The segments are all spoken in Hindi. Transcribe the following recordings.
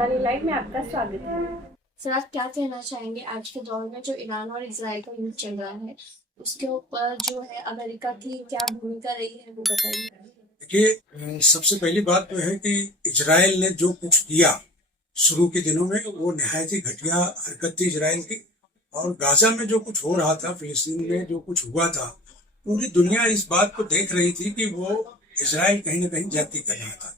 खबरदारी लाइव में आपका स्वागत है। सर आप क्या कहना चाहेंगे आज के दौर में जो ईरान और इजराइल का युद्ध चल रहा है उसके ऊपर जो है अमेरिका की क्या भूमिका रही है वो बताइए। देखिए, सबसे पहली बात तो है कि इजराइल ने जो कुछ किया शुरू के दिनों में वो निहायत ही घटिया हरकत थी इजराइल की। और गाजा में जो कुछ हो रहा था, फिलिस्तीन में जो कुछ हुआ था, पूरी दुनिया इस बात को देख रही थी कि वो इजराइल कहीं ना कहीं ज्यादती कर रहा था।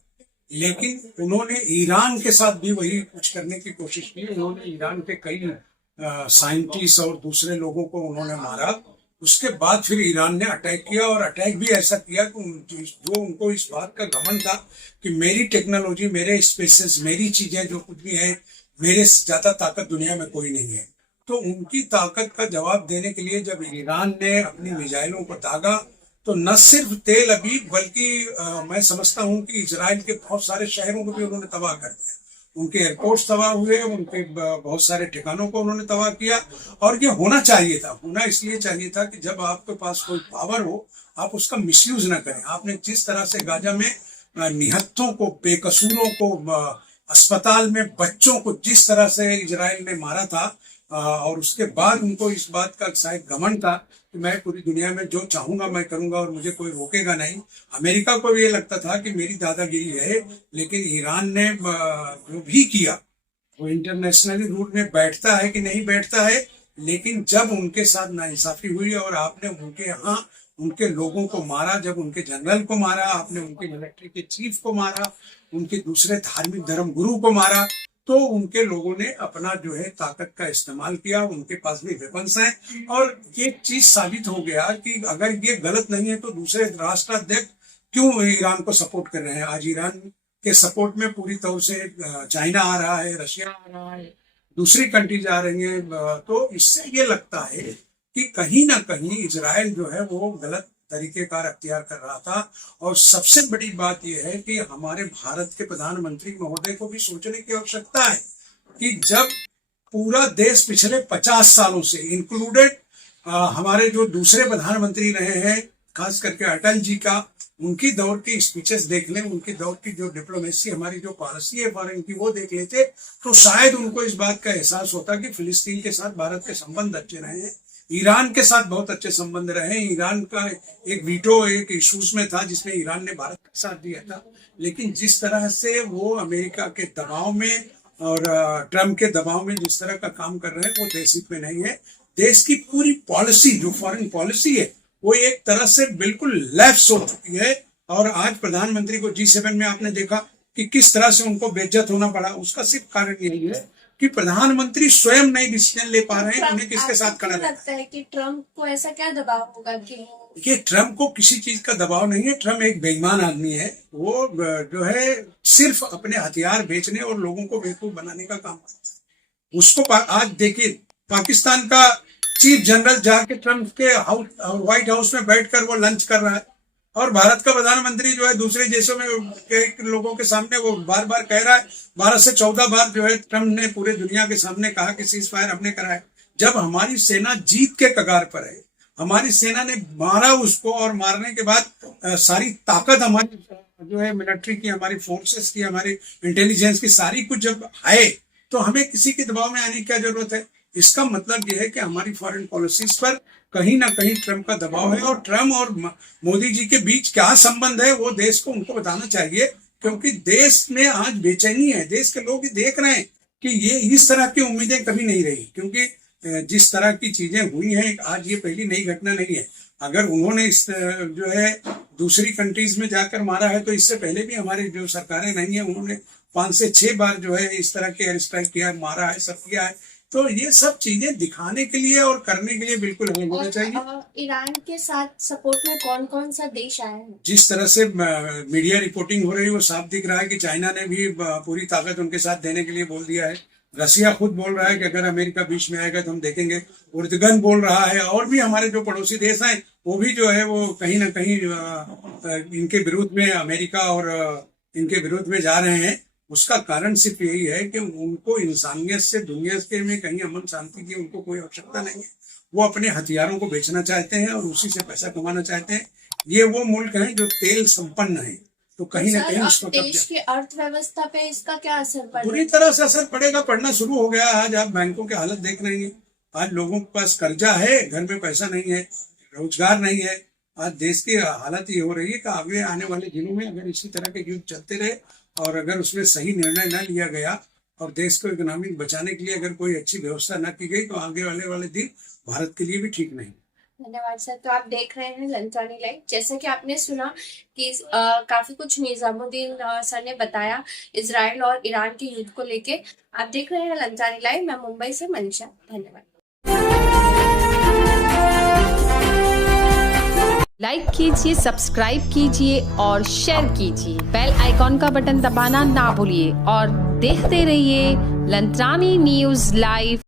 लेकिन उन्होंने ईरान के साथ भी वही कुछ करने की कोशिश की। उन्होंने ईरान के कई साइंटिस्ट और दूसरे लोगों को उन्होंने मारा। उसके बाद फिर ईरान ने अटैक किया, और अटैक भी ऐसा किया कि जो उनको इस बात का घमंड था कि मेरी टेक्नोलॉजी, मेरे स्पेसेस, मेरी चीजें जो कुछ भी है, मेरे से ज्यादा ताकत दुनिया में कोई नहीं है। तो उनकी ताकत का जवाब देने के लिए जब ईरान ने अपनी मिसाइलों को दागा, तो न सिर्फ तेल अवीव बल्कि मैं समझता हूं कि इजराइल के बहुत सारे शहरों को भी उन्होंने तबाह कर दिया। उनके एयरपोर्ट्स तबाह हुए, उनके बहुत सारे ठिकानों को उन्होंने तबाह किया। और ये होना चाहिए था, होना इसलिए चाहिए था कि जब आपके पास कोई पावर हो, आप उसका मिसयूज ना करें। आपने जिस तरह से गाजा में निहत्थों को, बेकसूरों को, अस्पताल में बच्चों को जिस तरह से इजराइल ने मारा था, और उसके बाद उनको इस बात का शायद घमंड था कि मैं पूरी दुनिया में जो चाहूंगा मैं करूंगा और मुझे कोई रोकेगा नहीं। अमेरिका को भी ये लगता था कि मेरी दादागिरी है, लेकिन ईरान ने जो भी किया वो इंटरनेशनली रूल में बैठता है कि नहीं बैठता है। लेकिन जब उनके साथ नाइंसाफी हुई और आपने उनके यहाँ उनके लोगों को मारा, जब उनके जनरल को मारा, आपने उनके मिलिट्री के चीफ को मारा, उनके दूसरे धार्मिक धर्म गुरु को मारा, तो उनके लोगों ने अपना जो है ताकत का इस्तेमाल किया। उनके पास भी वेपन्स हैं, और ये चीज साबित हो गया कि अगर ये गलत नहीं है तो दूसरे राष्ट्राध्यक्ष क्यों ईरान को सपोर्ट कर रहे हैं। आज ईरान के सपोर्ट में पूरी तरह से चाइना आ रहा है, रशिया आ रहा है, दूसरी कंट्रीज आ रही हैं। तो इससे ये लगता है कि कहीं ना कहीं इजराइल जो है वो गलत तरीके का अख्तियार कर रहा था। और सबसे बड़ी बात यह है कि हमारे भारत के प्रधानमंत्री महोदय को भी सोचने की आवश्यकता है कि जब पूरा देश पिछले 50 सालों से, इंक्लूडेड हमारे जो दूसरे प्रधानमंत्री रहे हैं, खास करके अटल जी का, उनकी दौर की स्पीचेस देख लें, उनकी दौर की जो डिप्लोमेसी, हमारी जो पॉलिसी है फॉरेन की, वो देख लेते तो शायद उनको इस बात का एहसास होता कि फिलिस्तीन के साथ भारत के संबंध अच्छे रहे हैं, ईरान के साथ बहुत अच्छे संबंध रहे। ईरान का एक वीटो एक इशूज में था जिसमें ईरान ने भारत का साथ दिया था। लेकिन जिस तरह से वो अमेरिका के दबाव में और ट्रम्प के दबाव में जिस तरह का काम कर रहे हैं, वो देश हित में नहीं है। देश की पूरी पॉलिसी, जो फॉरेन पॉलिसी है, वो एक तरह से बिल्कुल लेफ्ट हो चुकी है। और आज प्रधानमंत्री को G7 में आपने देखा कि किस तरह से उनको बेइज्जत होना पड़ा। उसका सिर्फ कारण यही है कि प्रधानमंत्री स्वयं नई डिसीजन ले पा रहे हैं। उन्हें किसके साथ खड़ा लगता है कि ट्रम्प को ऐसा क्या दबाव होगा कि ये ट्रम्प को किसी चीज का दबाव नहीं है। ट्रम्प एक बेईमान आदमी है। वो जो है सिर्फ अपने हथियार बेचने और लोगों को बेवकूफ बनाने का काम करता है। उसको आज देखिए, पाकिस्तान का चीफ जनरल जाके ट्रम्प के व्हाइट हाउस में बैठकर वो लंच कर रहा है, और भारत का प्रधानमंत्री जो है दूसरे देशों में के लोगों के सामने वो बार बार कह रहा है, 12 से 14 बार जो है ट्रम्प ने पूरे दुनिया के सामने कहा कि सीज फायर हमने करा है। जब हमारी सेना जीत के कगार पर है, हमारी सेना ने मारा उसको, और मारने के बाद सारी ताकत हमारी जो है मिलिट्री की, हमारी फोर्सेस की, हमारी इंटेलिजेंस की, सारी कुछ जब आए, तो हमें किसी के दबाव में आने की क्या जरूरत है। इसका मतलब यह है कि हमारी फॉरेन पॉलिसीज पर कहीं ना कहीं ट्रम्प का दबाव है। और ट्रम्प और मोदी जी के बीच क्या संबंध है वो देश को उनको बताना चाहिए, क्योंकि देश में आज बेचैनी है। देश के लोग देख रहे हैं कि ये इस तरह की उम्मीदें कभी नहीं रही, क्योंकि जिस तरह की चीजें हुई हैं, आज ये पहली नई घटना नहीं है। अगर उन्होंने इस जो है दूसरी कंट्रीज में जाकर मारा है, तो इससे पहले भी हमारी जो सरकारें नहीं है, उन्होंने 5 से 6 बार जो है इस तरह के एयर स्ट्राइक किया, मारा है, सब किया है। तो ये सब चीजें दिखाने के लिए और करने के लिए बिल्कुल नहीं होना चाहिए। ईरान के साथ सपोर्ट में कौन कौन सा देश आए हैं? जिस तरह से मीडिया रिपोर्टिंग हो रही है, वो साफ दिख रहा है कि चाइना ने भी पूरी ताकत उनके साथ देने के लिए बोल दिया है। रसिया खुद बोल रहा है कि अगर अमेरिका बीच में आएगा तो हम देखेंगे। उर्दगन बोल रहा है, और भी हमारे जो पड़ोसी देश हैं वो भी जो है वो कहीं ना कहीं इनके विरुद्ध में, अमेरिका और इनके विरुद्ध में जा रहे हैं। उसका कारण सिर्फ यही है कि उनको इंसानियत से, दुनिया के में कहीं अमन शांति की उनको कोई आवश्यकता नहीं है। वो अपने हथियारों को बेचना चाहते हैं और उसी से पैसा कमाना चाहते हैं। ये वो मुल्क हैं जो तेल संपन्न है, तो कहीं ना सर, कहीं अब उसको देश की अर्थव्यवस्था पे इसका क्या असर पड़ रहा बुरी है? तरह से असर पड़ेगा, पड़ना शुरू हो गया। आज आप बैंकों की हालत देख रहे हैं, आज लोगों के पास कर्जा है, घर में पैसा नहीं है, रोजगार नहीं है। आज देश की हालत ये हो रही है कि आगे आने वाले दिनों में अगर इसी तरह के युद्ध चलते रहे और अगर उसमें सही निर्णय न लिया गया और देश को इकोनॉमिक बचाने के लिए अगर कोई अच्छी व्यवस्था न की गई तो आगे वाले दिन भारत के लिए भी ठीक नहीं। धन्यवाद सर। तो आप देख रहे हैं लंचानी लाइव। जैसे कि आपने सुना कि काफी कुछ निजामुद्दीन सर ने बताया इजराइल और ईरान के युद्ध को लेके। आप देख रहे हैं लंचानी लाइव। मैं मुंबई से मनीषा। धन्यवाद। लाइक कीजिए, सब्सक्राइब कीजिए और शेयर कीजिए। बेल आइकॉन का बटन दबाना ना भूलिए और देखते रहिए लंचानी न्यूज़ लाइव।